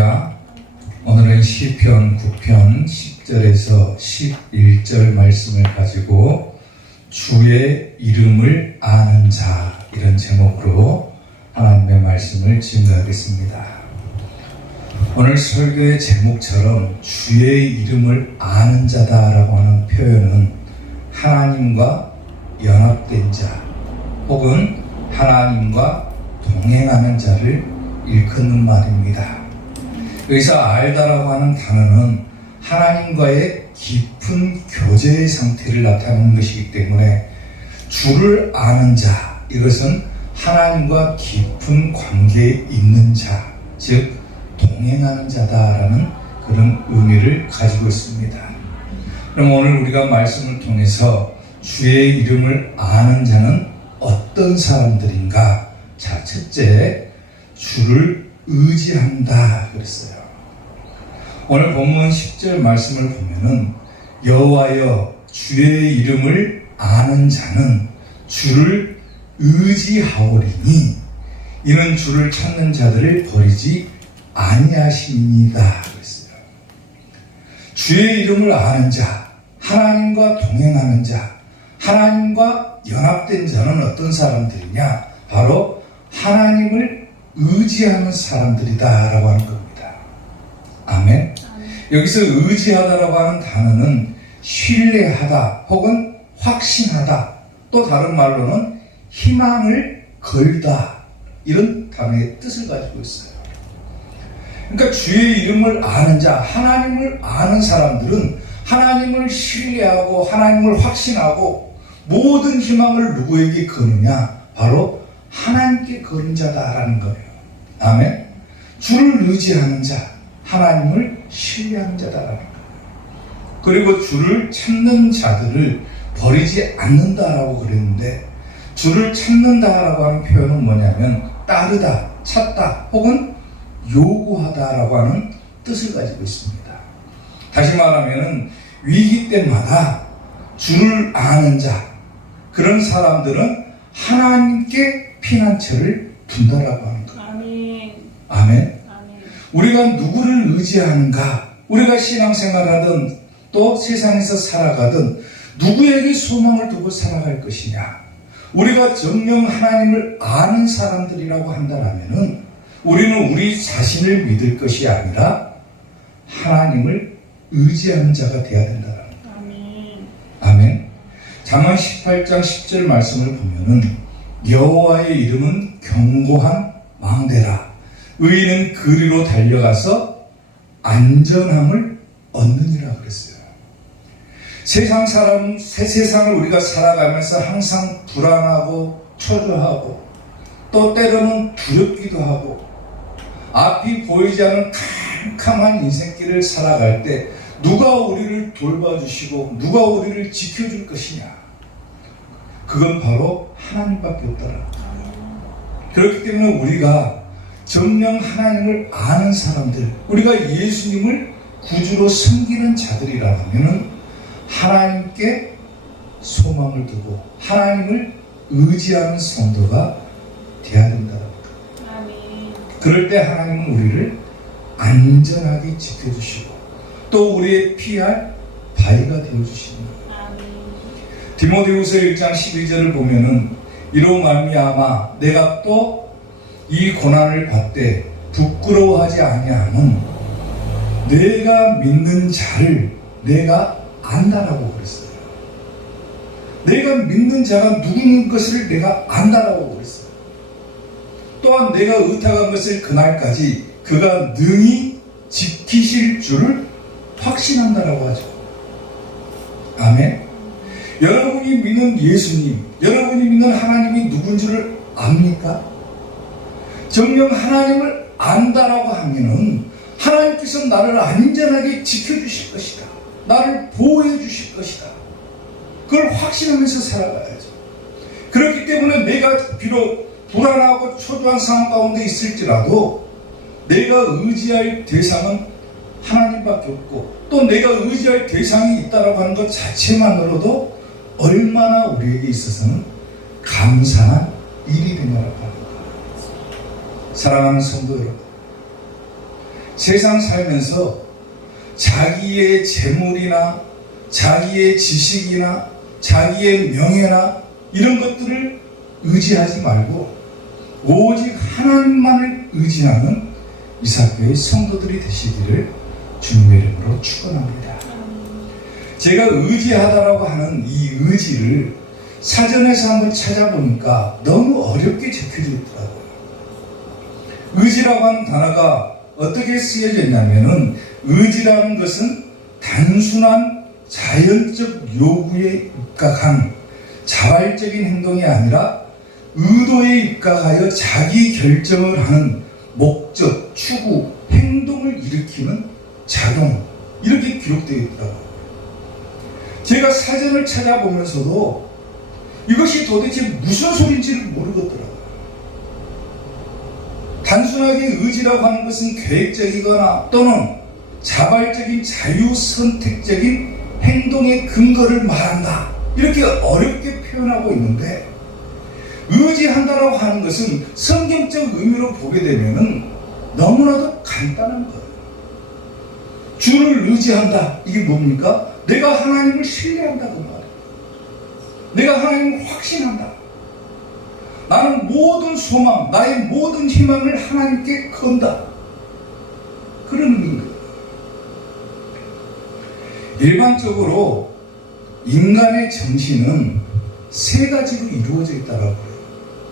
할렐루야. 오늘은 시편 9편 10절에서 11절 말씀을 가지고 주의 이름을 아는 자, 이런 제목으로 하나님의 말씀을 증거하겠습니다. 오늘 설교의 제목처럼 주의 이름을 아는 자다라고 하는 표현은 하나님과 연합된 자 혹은 하나님과 동행하는 자를 일컫는 말입니다. 여기서 알다라고 하는 단어는 하나님과의 깊은 교제의 상태를 나타내는 것이기 때문에 주를 아는 자, 이것은 하나님과 깊은 관계에 있는 자, 즉 동행하는 자다라는 그런 의미를 가지고 있습니다. 그럼 오늘 우리가 말씀을 통해서 주의 이름을 아는 자는 어떤 사람들인가? 자, 첫째, 주를 의지한다 그랬어요. 오늘 본문 10절 말씀을 보면은 여호와여 주의 이름을 아는 자는 주를 의지하오리니 이는 주를 찾는 자들을 버리지 아니하십니다 그랬어요. 주의 이름을 아는 자, 하나님과 동행하는 자, 하나님과 연합된 자는 어떤 사람들이냐? 바로 하나님을 의지하는 사람들이다 라고 하는 겁니다. 아멘. 여기서 의지하다라고 하는 단어는 신뢰하다 혹은 확신하다, 또 다른 말로는 희망을 걸다, 이런 단어의 뜻을 가지고 있어요. 그러니까 주의 이름을 아는 자, 하나님을 아는 사람들은 하나님을 신뢰하고 하나님을 확신하고 모든 희망을 누구에게 거느냐? 바로 하나님께 거는 자다라는 거예요. 아멘. 주를 의지하는 자, 하나님을 신뢰하는 자다라는 거예요. 그리고 주를 찾는 자들을 버리지 않는다라고 그랬는데, 주를 찾는다라고 하는 표현은 뭐냐면 따르다, 찾다 혹은 요구하다라고 하는 뜻을 가지고 있습니다. 다시 말하면 위기 때마다 주를 아는 자, 그런 사람들은 하나님께 피난처를 둔다라고 하는 거예요. 아멘. 아멘. 우리가 누구를 의지하는가? 우리가 신앙생활하든 또 세상에서 살아가든 누구에게 소망을 두고 살아갈 것이냐? 우리가 정녕 하나님을 아는 사람들이라고 한다면 우리는 우리 자신을 믿을 것이 아니라 하나님을 의지하는 자가 되어야 된다는 거예요. 아멘. 아멘. 잠언 18장 10절 말씀을 보면은 여호와의 이름은 견고한 망대라. 의인은 그리로 달려가서 안전함을 얻느니라 그랬어요. 세상을 우리가 살아가면서 항상 불안하고 초조하고 또 때로는 두렵기도 하고 앞이 보이지 않는 캄캄한 인생길을 살아갈 때 누가 우리를 돌봐주시고 누가 우리를 지켜줄 것이냐? 그건 바로 하나님밖에 없더라. 그렇기 때문에 우리가 정녕 하나님을 아는 사람들, 우리가 예수님을 구주로 섬기는 자들이라면 하나님께 소망을 두고 하나님을 의지하는 성도가 되어야 된다는 거예요. 그럴 때 하나님은 우리를 안전하게 지켜주시고 또 우리의 피할 바위가 되어주십니다. 디모데후서 1장 12절을 보면은 이로 말미암아 내가 또 이 고난을 받되 부끄러워하지 아니하는 내가 믿는 자를 내가 안다라고 그랬어요. 내가 믿는 자가 누구인 것을 내가 안다라고 그랬어요. 또한 내가 의탁한 것을 그날까지 그가 능히 지키실 줄을 확신한다라고 하죠. 아멘. 여러분이 믿는 예수님, 여러분이 믿는 하나님이 누군 줄을 압니까? 정녕 하나님을 안다라고 하면은 하나님께서 나를 안전하게 지켜주실 것이다. 나를 보호해 주실 것이다. 그걸 확신하면서 살아가야죠. 그렇기 때문에 내가 비록 불안하고 초조한 상황 가운데 있을지라도 내가 의지할 대상은 하나님밖에 없고 또 내가 의지할 대상이 있다라고 하는 것 자체만으로도 얼마나 우리에게 있어서는 감사한 일이 되냐라고 합니다. 사랑하는 성도 여러분, 세상 살면서 자기의 재물이나 자기의 지식이나 자기의 명예나 이런 것들을 의지하지 말고 오직 하나님만을 의지하는 이사교의 성도들이 되시기를 주님의 이름으로 축원합니다. 제가 의지하다라고 하는 이 의지를 사전에서 한번 찾아보니까 너무 어렵게 적혀져 있더라고요. 의지라고 하는 단어가 어떻게 쓰여져 있냐면은 의지라는 것은 단순한 자연적 요구에 입각한 자발적인 행동이 아니라 의도에 입각하여 자기 결정을 하는 목적, 추구, 행동을 일으키는 작용, 이렇게 기록되어 있더라고요. 제가 사전을 찾아보면서도 이것이 도대체 무슨 소리인지를 모르겠더라고요. 단순하게 의지라고 하는 것은 계획적이거나 또는 자발적인 자유선택적인 행동의 근거를 말한다, 이렇게 어렵게 표현하고 있는데, 의지한다라고 하는 것은 성경적 의미로 보게 되면은 너무나도 간단한 거예요. 주를 의지한다, 이게 뭡니까? 내가 하나님을 신뢰한다, 그 말이에요. 내가 하나님을 확신한다. 나는 모든 소망, 나의 모든 희망을 하나님께 건다, 그런 의미인 거예요. 일반적으로 인간의 정신은 세 가지로 이루어져 있다라고요.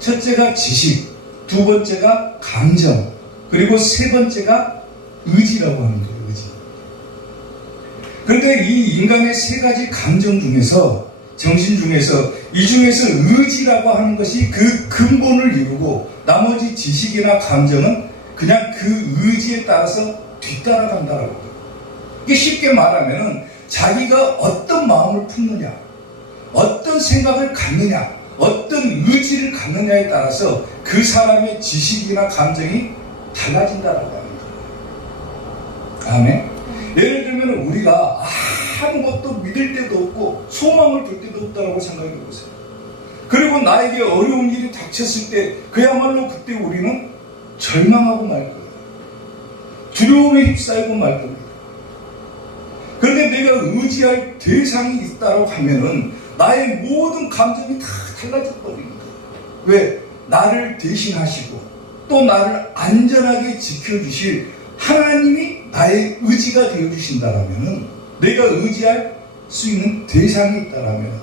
첫째가 지식, 두 번째가 감정, 그리고 세 번째가 의지라고 하는 거예요. 의지. 그런데 이 인간의 세 가지 감정 중에서, 정신 중에서, 이 중에서 의지라고 하는 것이 그 근본을 이루고 나머지 지식이나 감정은 그냥 그 의지에 따라서 뒤따라간다라고 해요. 이게 쉽게 말하면은 자기가 어떤 마음을 품느냐, 어떤 생각을 갖느냐, 어떤 의지를 갖느냐에 따라서 그 사람의 지식이나 감정이 달라진다라고 하는 거예요. 아멘. 예를 들면 우리가 아무것도 믿을 때도 없고 소망을 둘 때도 없다라고 생각해 보세요. 그리고 나에게 어려운 일이 닥쳤을 때 그야말로 그때 우리는 절망하고 말 거예요. 두려움에 휩싸이고 말 겁니다. 그런데 내가 의지할 대상이 있다고 하면은 나의 모든 감정이 다 달라져 버리는 거예요. 왜? 나를 대신하시고 또 나를 안전하게 지켜주실 하나님이 나의 의지가 되어주신다라면은, 내가 의지할 수 있는 대상이 있다라면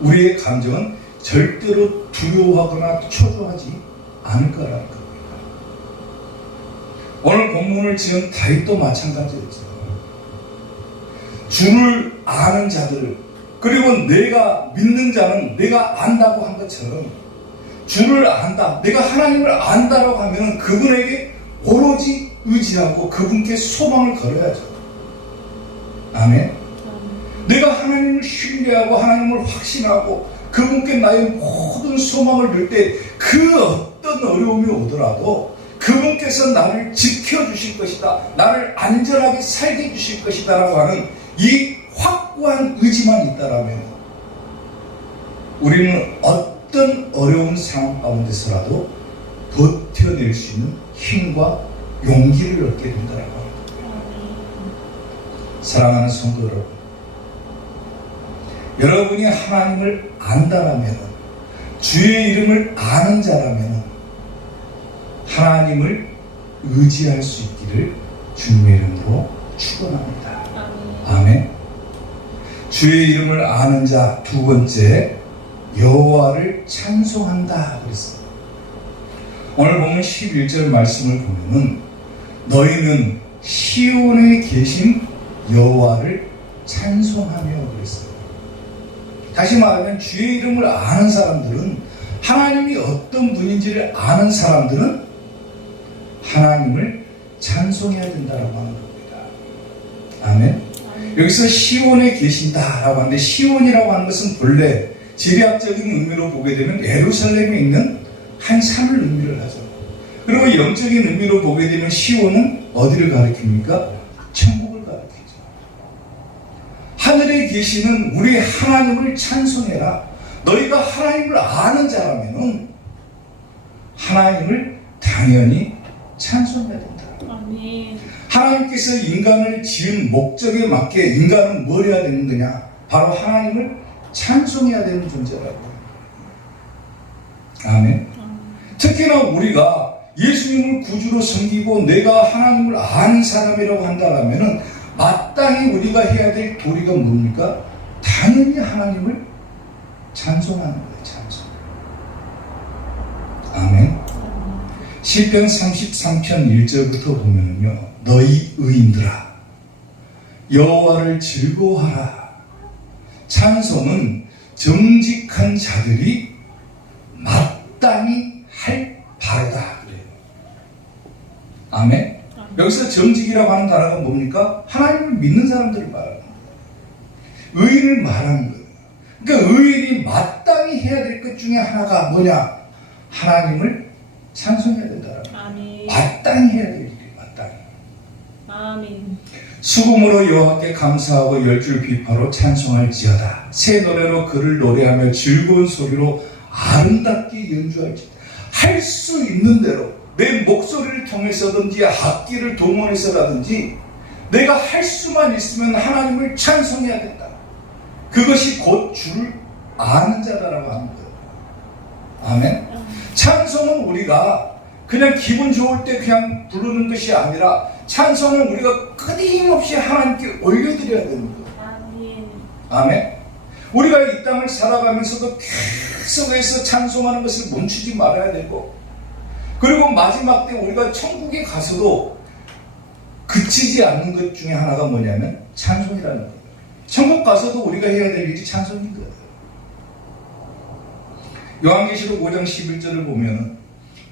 우리의 감정은 절대로 두려워하거나 초조하지 않을 거라는 겁니다. 오늘 본문을 지은 다윗도 마찬가지였죠. 주를 아는 자들, 그리고 내가 믿는 자는 내가 안다고 한 것처럼 주를 안다, 내가 하나님을 안다라고 하면 그분에게 오로지 의지하고 그분께 소망을 걸어야죠. 아멘. 내가 하나님을 신뢰하고 하나님을 확신하고 그분께 나의 모든 소망을 들 때 그 어떤 어려움이 오더라도 그분께서 나를 지켜주실 것이다, 나를 안전하게 살게 해주실 것이다 라고 하는 이 확고한 의지만 있다라면 우리는 어떤 어려운 상황 가운데서라도 버텨낼 수 있는 힘과 용기를 얻게 된다라고 합니다. 사랑하는 성도 여러분, 여러분이 하나님을 안다라면, 주의 이름을 아는 자라면 하나님을 의지할 수 있기를 주님의 이름으로 축원합니다. 아멘. 주의 이름을 아는 자, 두 번째, 여호와를 찬송한다 그랬어요. 오늘 보면 11절 말씀을 보면은 너희는 시온에 계신 여호와를 찬송하며 그랬어요. 다시 말하면 주의 이름을 아는 사람들은, 하나님이 어떤 분인지를 아는 사람들은 하나님을 찬송해야 된다라고 하는 겁니다. 아멘. 여기서 시온에 계신다라고 하는데, 시온이라고 하는 것은 본래 지리학적인 의미로 보게 되면 예루살렘에 있는 한 산을 의미를 하죠. 그리고 영적인 의미로 보게 되면 시온은 어디를 가리킵니까? 천국을 가리키죠. 하늘에 계시는 우리 하나님을 찬송해라. 너희가 하나님을 아는 자라면 하나님을 당연히 찬송해야 된다. 아멘. 하나님께서 인간을 지은 목적에 맞게 인간은 뭘 해야 되는 거냐? 바로 하나님을 찬송해야 되는 존재라고. 아멘. 특히나 우리가 예수님을 구주로 섬기고 내가 하나님을 아는 사람이라고 한다면 마땅히 우리가 해야 될 도리가 뭡니까? 당연히 하나님을 찬송하는 거예요. 찬송. 아멘. 시편 33편 1절부터 보면요, 너희 의인들아 여호와를 즐거워하라. 찬송은 정직한 자들이 마땅히 할 바로다. 아멘. 여기서 정직이라고 하는 단어가 뭡니까? 하나님을 믿는 사람들을 말하는 거예요. 의인을 말하는 거예요. 그러니까 의인이 마땅히 해야 될 것 중에 하나가 뭐냐? 하나님을 찬송해야 된다. 아멘. 마땅히 해야 될 일이 마땅히. 아멘. 수금으로 여호와께 감사하고 열줄 비파로 찬송할지어다. 새 노래로 그를 노래하며 즐거운 소리로 아름답게 연주할지어다. 할 수 있는 대로 내 목소리를 통해서든지 악기를 동원해서라든지 내가 할 수만 있으면 하나님을 찬송해야 된다. 그것이 곧 주를 아는 자다라고 하는 거예요. 아멘. 찬송은 우리가 그냥 기분 좋을 때 그냥 부르는 것이 아니라 찬송은 우리가 끊임없이 하나님께 올려드려야 되는 거예요. 아멘. 아멘. 우리가 이 땅을 살아가면서도 계속해서 찬송하는 것을 멈추지 말아야 되고, 그리고 마지막 때 우리가 천국에 가서도 그치지 않는 것 중에 하나가 뭐냐면 찬송이라는 거예요. 천국 가서도 우리가 해야 될 일이 찬송인 거예요. 요한계시록 5장 11절을 보면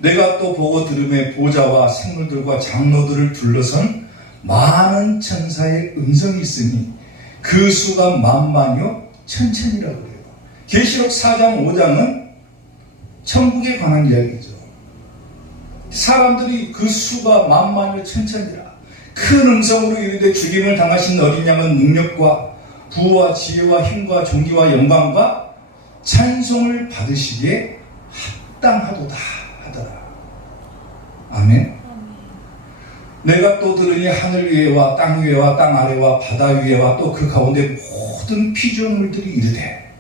내가 또 보고 들음에 보좌와 생물들과 장로들을 둘러선 많은 천사의 음성이 있으니 그 수가 만만여 천천이라고 그래요. 계시록 4장 5장은 천국에 관한 이야기죠. 사람들이 그 수가 만만여 천천이라 큰 음성으로 이르되 죽임을 당하신 어린 양은 능력과 부와 지혜와 힘과 존귀와 영광과 찬송을 받으시기에 합당하도다 하더라. 아멘. 내가 또 들으니 하늘 위에와 땅 위에와 땅 아래와 바다 위에와 또 그 가운데 모든 피조물들이 이르되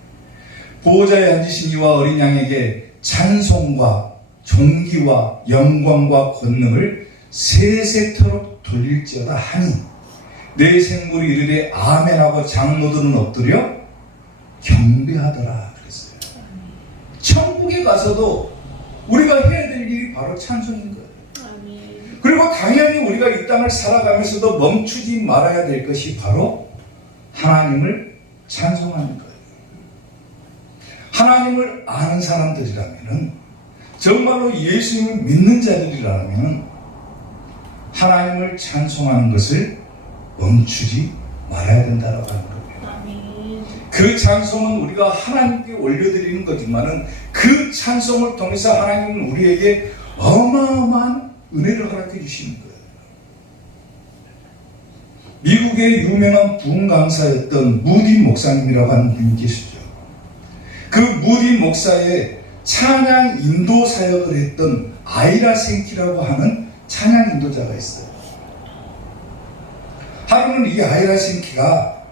보호자에 앉으신 이와 어린 양에게 찬송과 존귀와 영광과 권능을 세세토록 돌릴지어다 하니 내 생물이 이르되 아멘하고 장로들은 엎드려 경배하더라 그랬어요. 천국에 가서도 우리가 해야 될 일이 바로 찬송인 거예요. 아멘. 그리고 당연히 우리가 이 땅을 살아가면서도 멈추지 말아야 될 것이 바로 하나님을 찬송하는 거예요. 하나님을 아는 사람들이라면, 정말로 예수님을 믿는 자들이라면 하나님을 찬송하는 것을 멈추지 말아야 된다고 하는 거예요. 아멘. 그 찬송은 우리가 하나님께 올려드리는 거지만은 그 찬송을 통해서 하나님은 우리에게 어마어마한 은혜를 허락해 주시는 거예요. 미국의 유명한 부흥 강사였던 무디 목사님이라고 하는 분이 계시죠. 그 무디 목사의 찬양 인도 사역을 했던 아이라 생키라고 하는 찬양 인도자가 있어요. 하루는 이 아이라 생키가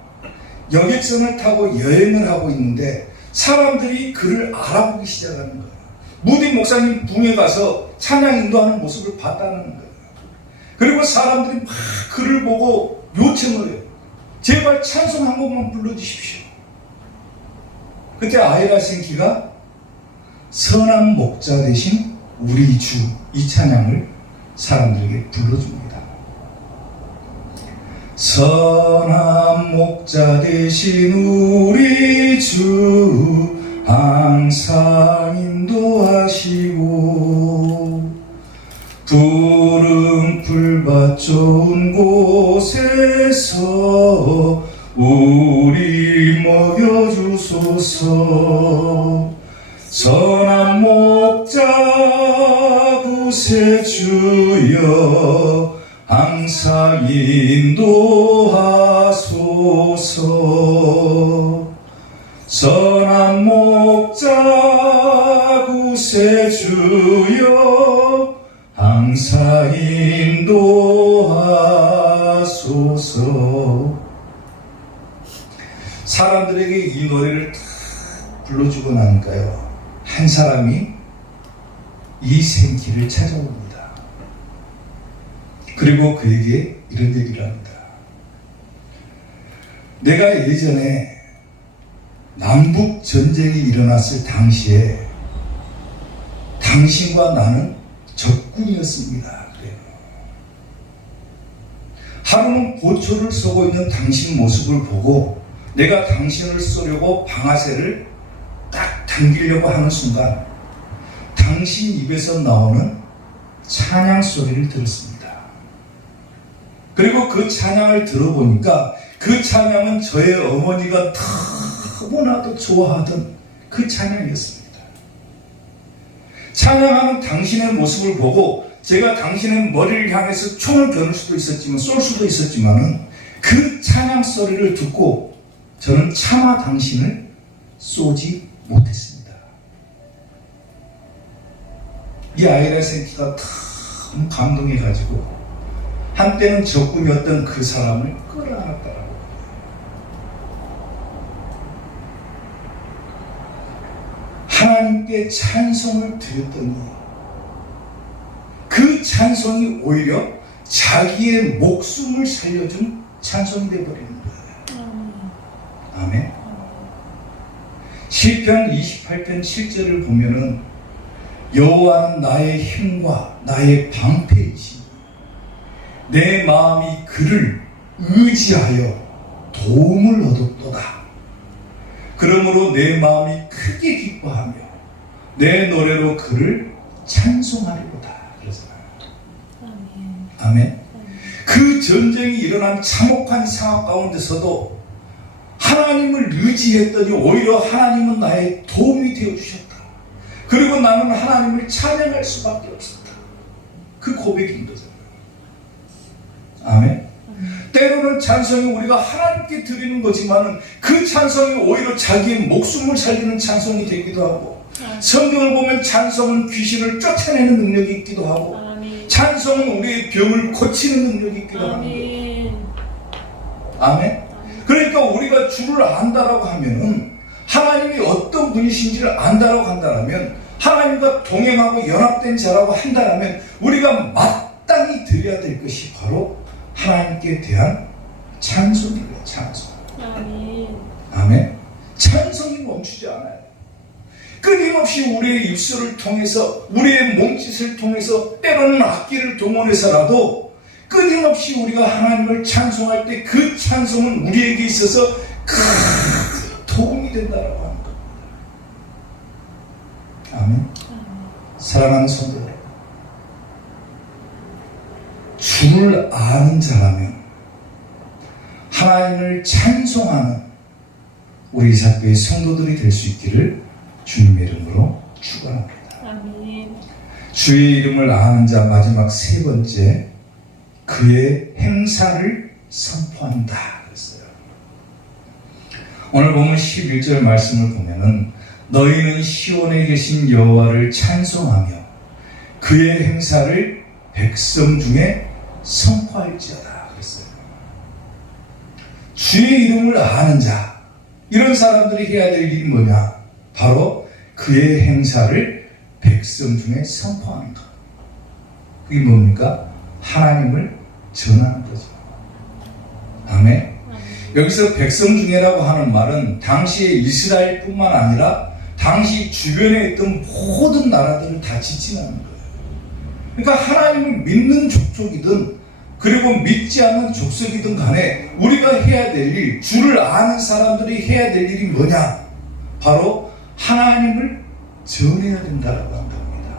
여객선을 타고 여행을 하고 있는데 사람들이 그를 알아보기 시작하는 거예요. 무디 목사님 부흥에 가서 찬양 인도하는 모습을 봤다는 거예요. 그리고 사람들이 막 그를 보고 요청을 해요. 제발 찬송 한 곡만 불러주십시오. 그때 아이라 생키가 선한 목자 대신 우리 주, 이 찬양을 사람들에게 불러줍니다. 선한 목자 대신 우리 주 항상 인도하시고 푸른 풀밭 좋은 곳에서 우리 먹여주소서. 선한 목자 구세주여 항상 인도하소서. 선한 목자 구세주여 항상 인도하소서. 주옵소서. 사람들에게 이 노래를 다 불러주고 나니까요, 한 사람이 이 생기를 찾아옵니다. 그리고 그에게 이런 얘기를 합니다. 내가 예전에 남북 전쟁이 일어났을 당시에 당신과 나는 적군이었습니다. 그래요. 하루는 고초를 쏘고 있는 당신 모습을 보고 내가 당신을 쏘려고 방아쇠를 딱 당기려고 하는 순간 당신 입에서 나오는 찬양 소리를 들었습니다. 그리고 그 찬양을 들어보니까 그 찬양은 저의 어머니가 너무나도 좋아하던 그 찬양이었습니다. 찬양하는 당신의 모습을 보고 제가 당신의 머리를 향해서 총을 겨눌 수도 있었지만 쏠 수도 있었지만은 그 찬양 소리를 듣고 저는 차마 당신을 쏘지 못했습니다. 이 아이라 생기가 너무 감동해가지고 한때는 적군이었던 그 사람을 끌어안았더라고요. 하나님께 찬송을 드렸더니 그 찬송이 오히려 자기의 목숨을 살려준 찬송이 되어버리는 거예요. 아멘. 시편 28편 7절을 보면은 여호와는 나의 힘과 나의 방패이시니 내 마음이 그를 의지하여 도움을 얻었도다. 그러므로 내 마음이 크게 기뻐하며 내 노래로 그를 찬송하리로다. 그러잖아요. 아멘. 그 전쟁이 일어난 참혹한 상황 가운데서도 하나님을 의지했더니 오히려 하나님은 나의 도움이 되어주셨다. 그리고 나는 하나님을 찬양할 수밖에 없었다. 그 고백인 거잖아요. 아멘. 때로는 찬송이 우리가 하나님께 드리는 거지만은 그 찬송이 오히려 자기의 목숨을 살리는 찬송이 되기도 하고, 성경을 보면 찬송은 귀신을 쫓아내는 능력이 있기도 하고, 찬송은 우리의 병을 고치는 능력이 있기도 하는 거예요. 아멘. 그러니까 우리가 주를 안다라고 하면은 하나님이 어떤 분이신지를 안다라고 한다면, 하나님과 동행하고 연합된 자라고 한다면 우리가 마땅히 드려야 될 것이 바로 하나님께 대한 찬송이에요. 찬송. 아멘. 찬송이 멈추지 않아요. 끊임없이 우리의 입술을 통해서, 우리의 몸짓을 통해서, 때로는 악기를 동원해서라도 끊임없이 우리가 하나님을 찬송할 때 그 찬송은 우리에게 있어서 큰 도움이 된다라고 하는 겁니다. 아멘. 사랑하는 성도 여러분, 주를 아는 자라면 하나님을 찬송하는 우리 이사교의 성도들이 될 수 있기를 주님의 이름으로 축원합니다. 아멘. 주의 이름을 아는 자 마지막 세 번째, 그의 행사를 선포한다 그랬어요. 오늘 보면 11절 말씀을 보면은 너희는 시온에 계신 여호와를 찬송하며 그의 행사를 백성 중에 선포할지어다 그랬어요. 주의 이름을 아는 자, 이런 사람들이 해야 될 일이 뭐냐? 바로 그의 행사를 백성 중에 선포하는 것. 그게 뭡니까? 하나님을 전하는 거죠. 아멘. 여기서 백성 중에라고 하는 말은 당시에 이스라엘뿐만 아니라 당시 주변에 있던 모든 나라들을 다 지칭하는 거예요. 그러니까 하나님을 믿는 족속이든 그리고 믿지 않는 족속이든 간에 우리가 해야 될 일, 주를 아는 사람들이 해야 될 일이 뭐냐? 바로 하나님을 전해야 된다라고 한 겁니다.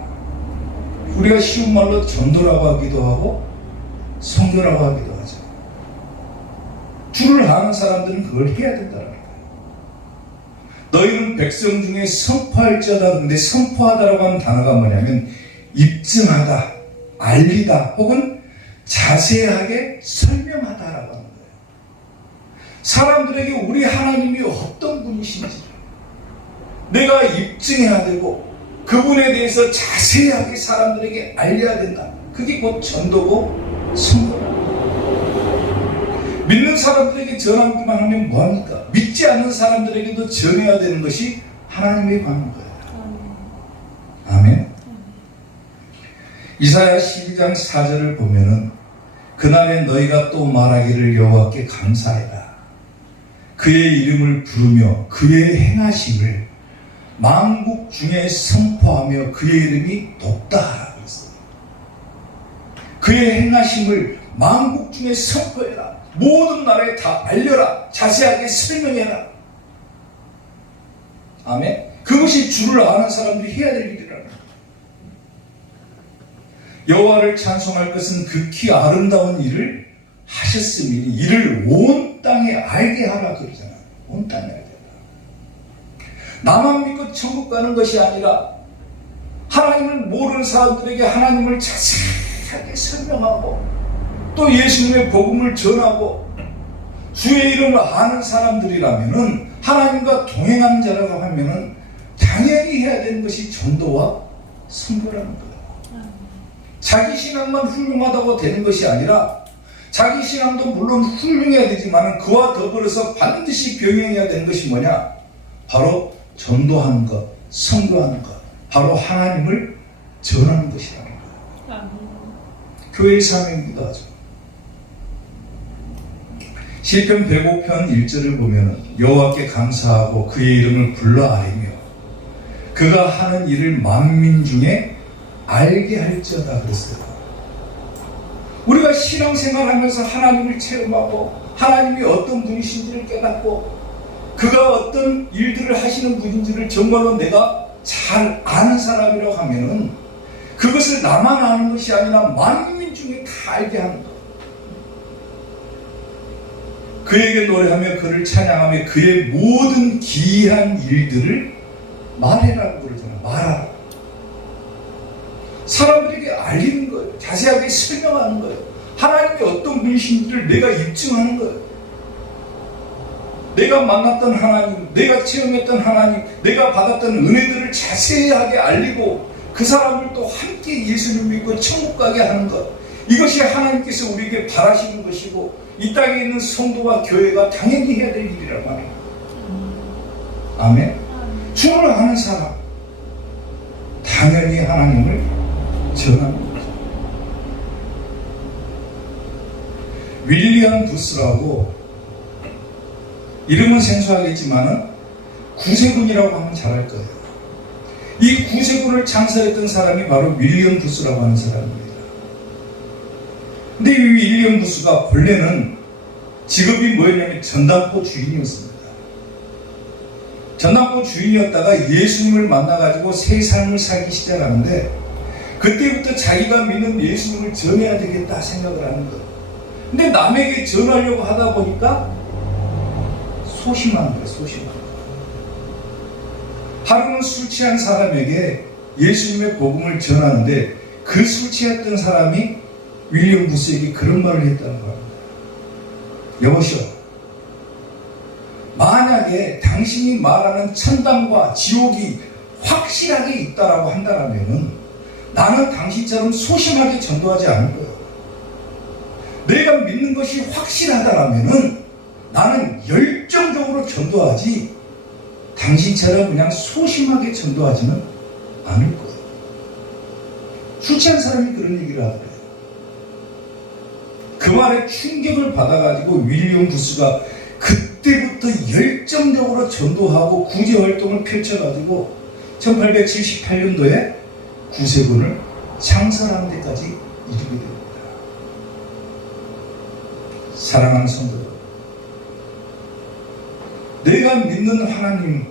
우리가 쉬운 말로 전도라고 하기도 하고 선교라고 하기도 하죠. 주를 아는 사람들은 그걸 해야 된다는 거예요. 너희는 백성 중에 선포할지어다. 근데 선포하다라고 하는 단어가 뭐냐면 입증하다, 알리다, 혹은 자세하게 설명하다라고 하는 거예요. 사람들에게 우리 하나님이 어떤 분이신지 내가 입증해야 되고 그분에 대해서 자세하게 사람들에게 알려야 된다. 그게 곧 전도고 선교라고. 믿는 사람들에게 전하기만 하면 뭐합니까? 믿지 않는 사람들에게도 전해야 되는 것이 하나님의 관인 거예요. 아멘. 이사야 12장 4절을 보면은 그날에 너희가 또 말하기를 여호와께 감사해라. 그의 이름을 부르며 그의 행하심을 만국 중에 선포하며 그의 이름이 높다 그랬어요. 그의 행하심을 만국 중에 선포해라. 모든 나라에 다 알려라. 자세하게 설명해라. 아멘. 그것이 주를 아는 사람들이 해야 될 일이라는 거예요. 여호와를 찬송할 것은 극히 아름다운 일을 하셨으니 이를 온 땅에 알게 하라 그러잖아요. 온 땅에 알게 하라. 나만 믿고 천국 가는 것이 아니라 하나님을 모르는 사람들에게 하나님을 자세하게 설명하고 또 예수님의 복음을 전하고 주의 이름을 아는 사람들이라면은 하나님과 동행하는 자라고 하면은 당연히 해야 되는 것이 전도와 선교라는 거예요. 자기 신앙만 훌륭하다고 되는 것이 아니라 자기 신앙도 물론 훌륭해야 되지만 그와 더불어서 반드시 병행해야 되는 것이 뭐냐? 바로 전도하는 것, 선교하는 것, 바로 하나님을 전하는 것이라는 거예요. 교회의 사명이기도 하죠. 시편 105편 1절을 보면 여호와께 감사하고 그의 이름을 불러 아뢰며 그가 하는 일을 만민 중에 알게 할지어다 그랬어요. 우리가 신앙생활하면서 하나님을 체험하고 하나님이 어떤 분이신지를 깨닫고 그가 어떤 일들을 하시는 분인지를 정말로 내가 잘 아는 사람이라고 하면은 그것을 나만 아는 것이 아니라 만민 중에 다 알게 하는 것. 그에게 노래하며 그를 찬양하며 그의 모든 기이한 일들을 말해라고 그러잖아요. 말하라. 사람들에게 알리는 거예요. 자세하게 설명하는 거예요. 하나님이 어떤 분이신지를 내가 입증하는 거예요. 내가 만났던 하나님, 내가 체험했던 하나님, 내가 받았던 은혜들을 자세하게 알리고 그 사람을 또 함께 예수를 믿고 천국 가게 하는 것. 이것이 하나님께서 우리에게 바라시는 것이고 이 땅에 있는 성도와 교회가 당연히 해야 될 일이란 말이에요. 아멘. 주를 아는 사람 당연히 하나님을 전하는 거죠. 윌리엄 부스라고 이름은 생소하겠지만 구세군이라고 하면 잘할 거예요. 이 구세군을 창설했던 사람이 바로 윌리엄 부스라고 하는 사람입니다. 근데 이 윌리엄 부스가 본래는 직업이 뭐였냐면 전당포 주인이었습니다. 전당포 주인이었다가 예수님을 만나가지고 새 삶을 살기 시작하는데 그때부터 자기가 믿는 예수님을 전해야 되겠다 생각을 하는 거예요. 근데 남에게 전하려고 하다 보니까 소심한 거예요. 소심한 거예요. 하루는 술 취한 사람에게 예수님의 복음을 전하는데 그 술 취했던 사람이 윌리엄 부스에게 그런 말을 했다는 겁니다. 여보시오, 만약에 당신이 말하는 천당과 지옥이 확실하게 있다라고 한다면 나는 당신처럼 소심하게 전도하지 않을 거예요. 내가 믿는 것이 확실하다라면 나는 열정적으로 전도하지 당신처럼 그냥 소심하게 전도하지는 않을 거예요. 술 취한 사람이 그런 얘기를 하더래요. 그 말에 충격을 받아가지고 윌리엄 부스가 그때부터 열정적으로 전도하고 구제활동을 펼쳐가지고 1878년도에 구세군을 창설하는 데까지 이르게 됩니다. 사랑하는 성도, 내가 믿는 하나님,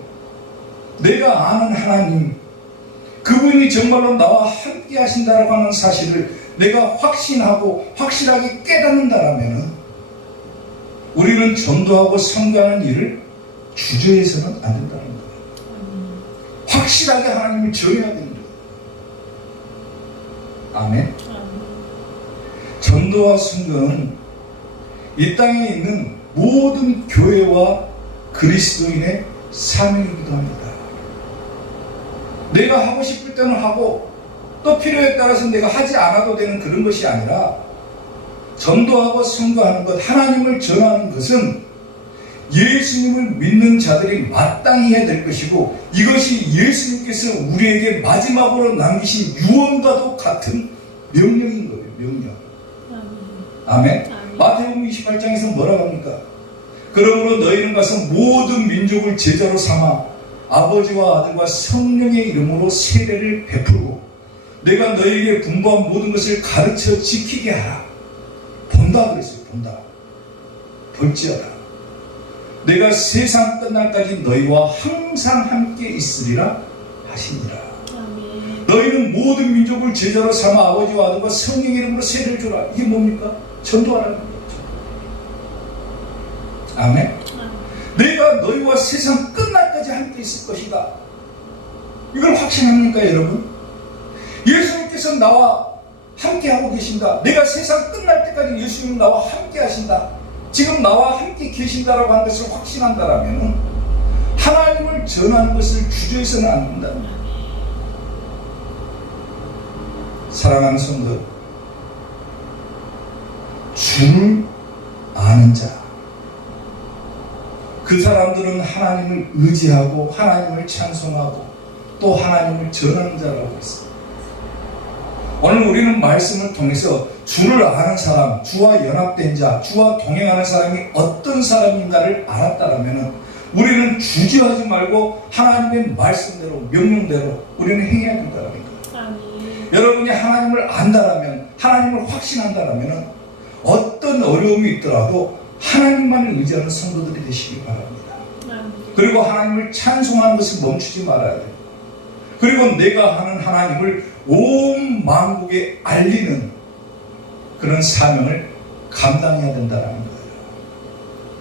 내가 아는 하나님, 그분이 정말로 나와 함께 하신다고 하는 사실을 내가 확신하고 확실하게 깨닫는다라면 우리는 전도하고 선교하는 일을 주저해서는 안 된다는 거예요. 확실하게 하나님을 전해야 되는 거예요. 아멘. 전도와 선교는 이 땅에 있는 모든 교회와 그리스도인의 사명이기도 합니다. 내가 하고 싶을 때는 하고 또 필요에 따라서 내가 하지 않아도 되는 그런 것이 아니라 전도하고 선교하는 것, 하나님을 전하는 것은 예수님을 믿는 자들이 마땅히 해야 될 것이고, 이것이 예수님께서 우리에게 마지막으로 남기신 유언과도 같은 명령인 거예요. 명령. 아멘. 마태복음 28장에서 뭐라고 합니까? 그러므로 너희는 가서 모든 민족을 제자로 삼아 아버지와 아들과 성령의 이름으로 세례를 베풀고 내가 너희에게 분부한 모든 것을 가르쳐 지키게 하라. 본다 그랬어요. 본다. 볼지어다. 내가 세상 끝날까지 너희와 항상 함께 있으리라 하시니라. 너희는 모든 민족을 제자로 삼아 아버지와 아들과 성령의 이름으로 세례를 주라. 이게 뭡니까? 전도하라는 거죠. 아멘. 내가 너희와 세상 끝날까지 함께 있을 것이다. 이걸 확신합니까, 여러분? 예수님께서 나와 함께 하고 계신다. 내가 세상 끝날 때까지 예수님 나와 함께 하신다. 지금 나와 함께 계신다라고 하는 것을 확신한다라면 하나님을 전하는 것을 주저해서는 안 된다. 사랑하는 성도, 주를 아는 자, 그 사람들은 하나님을 의지하고 하나님을 찬송하고 또 하나님을 전하는 자라고 했습니다. 오늘 우리는 말씀을 통해서 주를 아는 사람, 주와 연합된 자, 주와 동행하는 사람이 어떤 사람인가를 알았다면 우리는 주저하지 말고 하나님의 말씀대로, 명령대로 우리는 행해야 된다는 거예요. 여러분이 하나님을 안다라면, 하나님을 확신한다라면 어떤 어려움이 있더라도 하나님만을 의지하는 성도들이 되시기 바랍니다. 그리고 하나님을 찬송하는 것을 멈추지 말아야 돼요. 그리고 내가 하는 하나님을 온 만국에 알리는 그런 사명을 감당해야 된다는 거예요.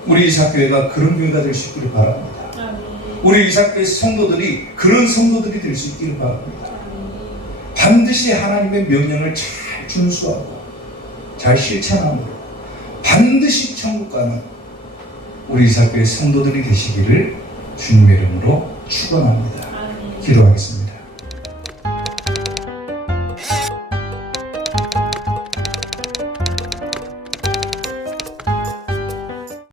우리 이삭교회가 그런 교회가 될 수 있기를 바랍니다. 우리 이삭교회 성도들이 그런 성도들이 될 수 있기를 바랍니다. 반드시 하나님의 명령을 잘 준수하고 잘 실천함으로 반드시 천국 가는 우리 이삭교회 성도들이 되시기를 주님의 이름으로 축원합니다. 기도하겠습니다.